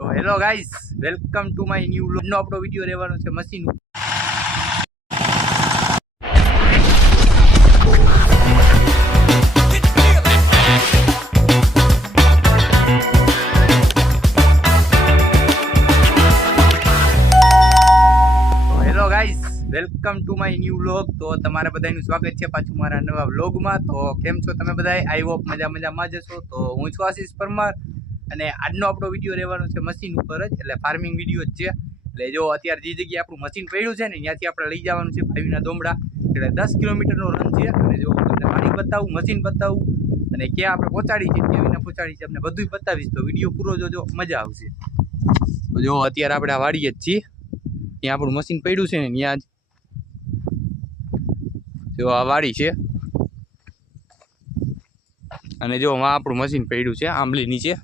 તો hello guys, welcome to my new vlog. નો આપણો વિડિયો રહેવાનો છે machine. Hello guys, welcome to my new vlog. તો તમારા બધાનું સ્વાગત છે પાછું મારા નવા વ્લોગમાં. તો કેમ છો તમે બધા? આઈ હોપ મજામાં જશો. તો હું છું આશીષ પરમાર અને આજનો આપણો વિડીયો રહેવાનો છે મશીન ઉપર જ, એટલે ફાર્મિંગ વિડીયો જ છે. એટલે જો અત્યારે જે જગ્યાએ આપણું મશીન પડ્યું છે ને ત્યાંથી આપણે લઈ જવાનું છે ભાઈના દોમડા. એટલે 10 કિલોમીટરનો રન છે. અને જો તમને પાણી બતાવું, મશીન બતાવું અને ક્યાં આપણે પહોંચાડી છે, કેવી રીતે પહોંચાડી છે, આપણે બધું બતાવીશ. તો વિડીયો પૂરો જોજો, મજા આવશે. તો જો અત્યારે આપણે આ વાડીએ જ છીએ, ત્યાં આપણું મશીન પડ્યું છે ને ત્યાં જ જો આ વાડી છે. અને જો આ આપણું મશીન પડ્યું છે આંબલી નીચે.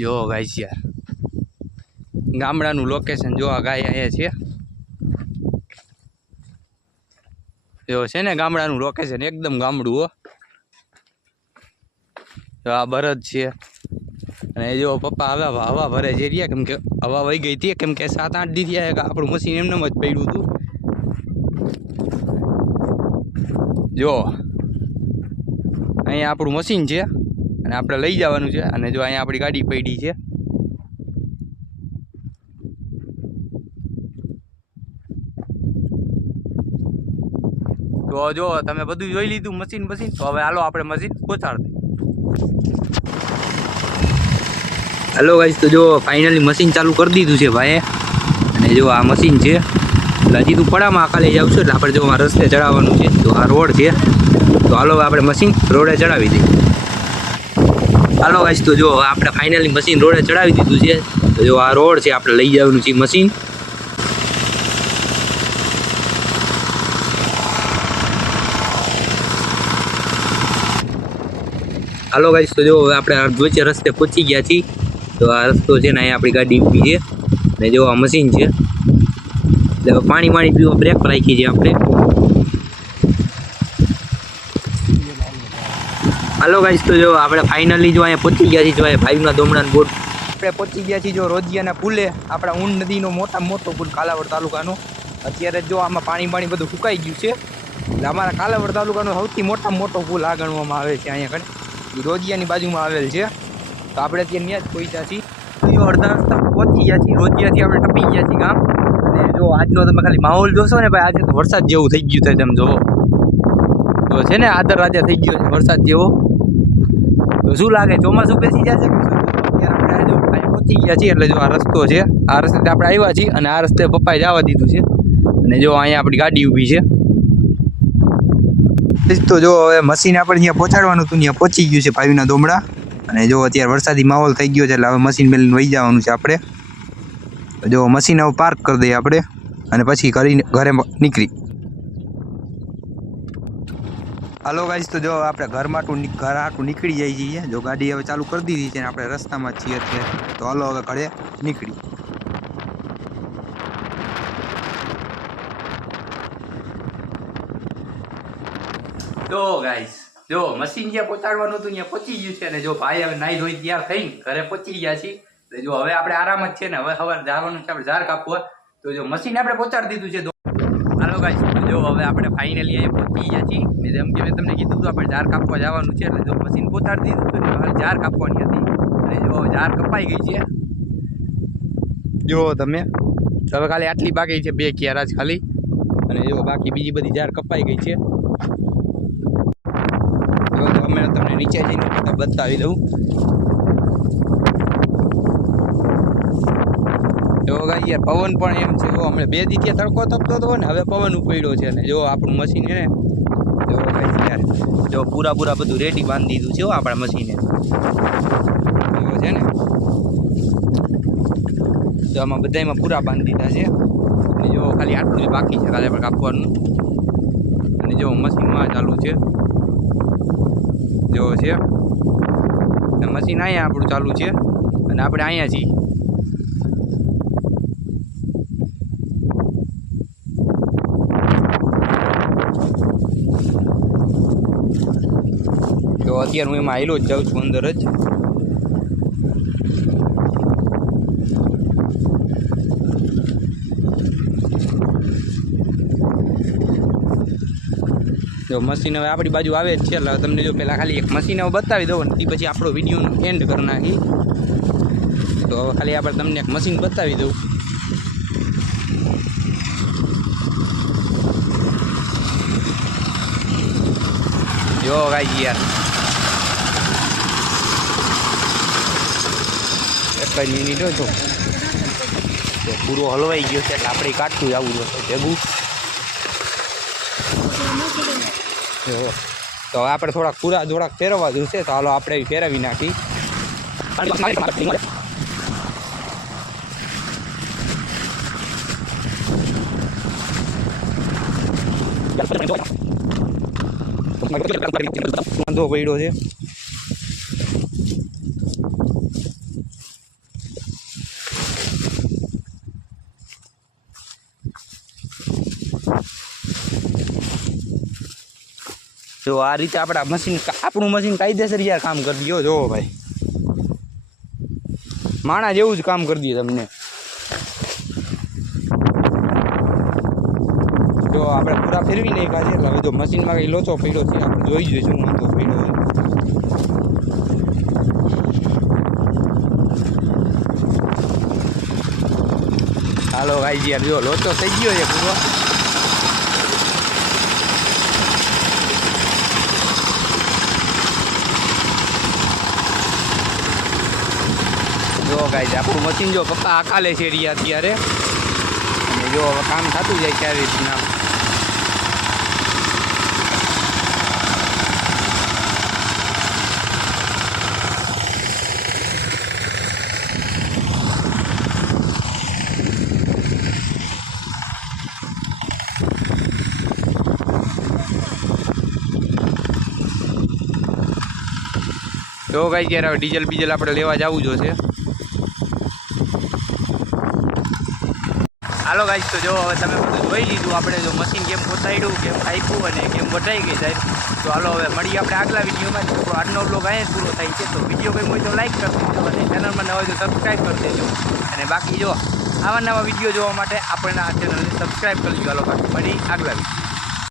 જો ગાઈસ યાર, ગામડાનું લોકેશન જો આ ગાય અહીંયા છે. જો છે ને ગામડાનું લોકેશન, એકદમ ગામડું હો. જો આ બળદ છે. અને જો પપ્પા હવા ભરે છે રહ્યા, કેમ કે હવા વહી ગઈ હતી, કેમ કે 7-8 દી થયા કે આપણું મશીન એમને જ પડ્યું હતું. જો અહીંયા આપણું મશીન છે અને આપણે લઈ જવાનું છે. અને જો અહીંયા આપણી ગાડી પડી છે. તો જો તમે બધું જોઈ લીધું મશીન. તો હવે હાલો આપણે મશીન પહોંચાડી દઈએ. હેલો ગાઈસ, તો જો ફાઇનલી મશીન ચાલુ કરી દીધું છે ભાઈએ. અને જો આ મશીન છે. એટલે હજી તું પડામાં આકાલે જાવ છું, એટલે આપણે જો આ રસ્તે ચડાવવાનું છે. તો આ રોડ છે. તો હાલો આપણે મશીન રોડે ચડાવી દઈએ. હાલો ગાઈસ, તો જો આપણે ફાઇનલી મશીન રોડે ચડાવી દીધું છે. તો જો આ રોડ છે, આપણે લઈ જવાનું છે મશીન. હાલો ગાઈસ, તો જો આપણે વચ્ચે રસ્તે પહોંચી ગયા છીએ. તો આ રસ્તો છે ને અહીંયા આપણી ગાડી ઊભી છે. અને જો આ મશીન છે. એટલે પાણી પીવા બ્રેક રાખી છે આપણે. હાલો ગાઈસ, તો જો આપણે ફાઇનલી જો અહીંયા પહોંચી ગયા છીએ. જો અહીંયા ભાઈના દોમડાનો બોર્ડ આપણે પહોંચી ગયા છીએ. જો રોજિયાના પુલે, આપણા ઊંડ નદીનો મોટો પુલ કાલાવડ તાલુકાનો. અત્યારે જો આમાં પાણી બધું સુકાઈ ગયું છે. એટલે અમારા કાલાવડ તાલુકાનો સૌથી મોટો પુલ આ ગણવામાં આવે છે. અહીંયા કણે રોજિયાની બાજુમાં આવેલ છે. તો આપણે ત્યાં જ પહોંચ્યા છીએ. જો અડધા રસ્તા પહોંચી ગયા છીએ. રોજિયાથી આપણે ટપી ગયા છીએ ગામ. અને જો આજનો તમે ખાલી માહોલ જોશો ને ભાઈ, આજે તો વરસાદ જેવું થઈ ગયું છે. તમે જોવો તો છે ને આદર રાજા થઈ ગયો છે વરસાદ જેવો. તો શું લાગે, ચોમાસું બેસી જશે કે શું? અત્યારે આપણે જો પહોંચી ગયા છીએ. એટલે જો આ રસ્તો છે, આ રસ્તે આપણે આવ્યા છીએ. અને આ રસ્તે પપ્પાએ જવા દીધું છે. અને જો અહીંયા આપણી ગાડી ઊભી છે. તો જો હવે મશીન આપણે જ્યાં પહોંચાડવાનું હતું ત્યાં પહોંચી ગયું છે ભાઈના દોમડા. અને જો અત્યારે વરસાદી માહોલ થઈ ગયો છે, એટલે હવે મશીન મેલીને વહી જવાનું છે આપણે. જો મશીન હવે પાર્ક કરી દઈએ આપણે, અને પછી ઘરે નીકળી. હાલો ગાઈસ, તો જો આપણે ઘર આટું નીકળી જાય છીએ. જો ગાડી હવે ચાલુ કરી દીધી છે ને આપણે રસ્તામાં જ છીએ અત્યારે. તો હાલો હવે ઘરે નીકળી. જો ગાઈસ, જો મશીન જ્યાં પહોંચાડવાનું હતું ત્યાં પહોંચી ગયું છે. અને જો ભાઈ હવે નાઈ ધોઈ તૈયાર થઈને ઘરે પહોંચી ગયા છીએ. એટલે જો હવે આપણે આરામ જ છે ને, હવે સવારે જવાનું છે આપણે ઝાર કાપવા. તો જો મશીન આપણે પહોંચાડી દીધું છે. હાલો ગાઈસ, જો હવે આપણે ફાઇનલી અહીંયા પહોંચી ગયા છીએ. જેમ કે મેં તમને કીધું હતું, આપણે ઝાર કાપવા જવાનું છે. એટલે જો મશીન પહોંચાડી દીધું હતું ને, હવે ઝાર કાપવાની હતી. અને જો ઝાર કપાઈ ગઈ છે. જો તમે હવે ખાલી આટલી બાકી છે, 2 ક્યારા જ ખાલી. અને જો બાકી બીજી બધી ઝાર કપાઈ ગઈ છે. અમે તમને નીચે જઈને બતાવી દઉં. જો ગાઈ યાર, પવન પણ એમ છે. જો અમે 2 દીથી તડકો તપતો હતો ને, હવે પવન ઉપડ્યો છે. અને જો આપણું મશીન છે ને, જો ગાઈ યાર, જો પૂરા બધું રેડી બાંધી દીધું છે આપણા મશીને. જો છે ને, તો આમાં બધામાં પૂરા બાંધી દીધા છે. અને જો ખાલી આટલું જ બાકી છે ખાલી આપણે કાપવાનું. અને જો મશીનમાં ચાલુ છે. જો છે મશીન અહીંયા આપણું ચાલુ છે. અને આપણે અહીંયા છીએ. જો અત્યારે હું એમાં આવેલો જ જાઉં છું અંદર જ. જો મશીન હવે આપણી બાજુ આવે જ છે એટલે તમને જો પહેલાં ખાલી એક મશીન હવે બતાવી દઉં ને પછી આપણો વિડીયોનો એન્ડ કરી નાખી. તો હવે ખાલી આપણે તમને એક મશીન બતાવી દઉં. જો ગાઈ યાર એક જ મિનિટ હોય તો પૂરો હલવાઈ ગયો છે એટલે આપણે કાઢતું આવું જોશે ભેગું. તો આપણે થોડાક ફેરવવા જોશે તો હાલો આપણે ફેરવી નાખી. વાંધો પડ્યો છે. જો આ રીતે આપણું મશીન કાયદેસર યાર કામ કરી દો. જો ભાઈ માણા જેવું જ કામ કરી દઈએ તમને. જો આપણે પૂરા ફેરવી નાખ્યા છે એટલે હવે જો મશીનમાં કંઈ લોચો પડ્યો છે આપણે જોઈ જોઈશું વાંધો પડ્યો છે. હાલો ભાઈ યાર જો લોચો થઈ ગયો છે પૂરો. જો ગાઈઝ આપણું મશીન જો પપ્પા આખાલે છે રહ્યા અત્યારે અને જો હવે કામ થતું જાય છે આવી રીતના. જો ગાઈઝ યાર હવે ડીઝલ આપણે લેવા જવું જોશે. હાલો ગાઈસ તો જો હવે તમે બધું જોઈ લીધું આપણે જો મશીન કેમ પોતાડ્યું કેમ આપ્યું અને કેમ બટાઈ ગઈ સાહેબ. તો હાલો હવે મળીએ આપણે આગલા વિડીયોમાં. તો આજનો બ્લોગ અહીંયા પૂરો થાય છે. તો વિડીયો કંઈ હોય તો લાઈક કરી દેજો અને ચેનલમાં નવા હોય તો સબસ્ક્રાઈબ કરી દેજો. અને બાકી જો આવા નવા વિડીયો જોવા માટે આપણે આ ચેનલને સબસ્ક્રાઈબ કરી લેજો. હાલો બાકી મળી આગલા વિડીયો.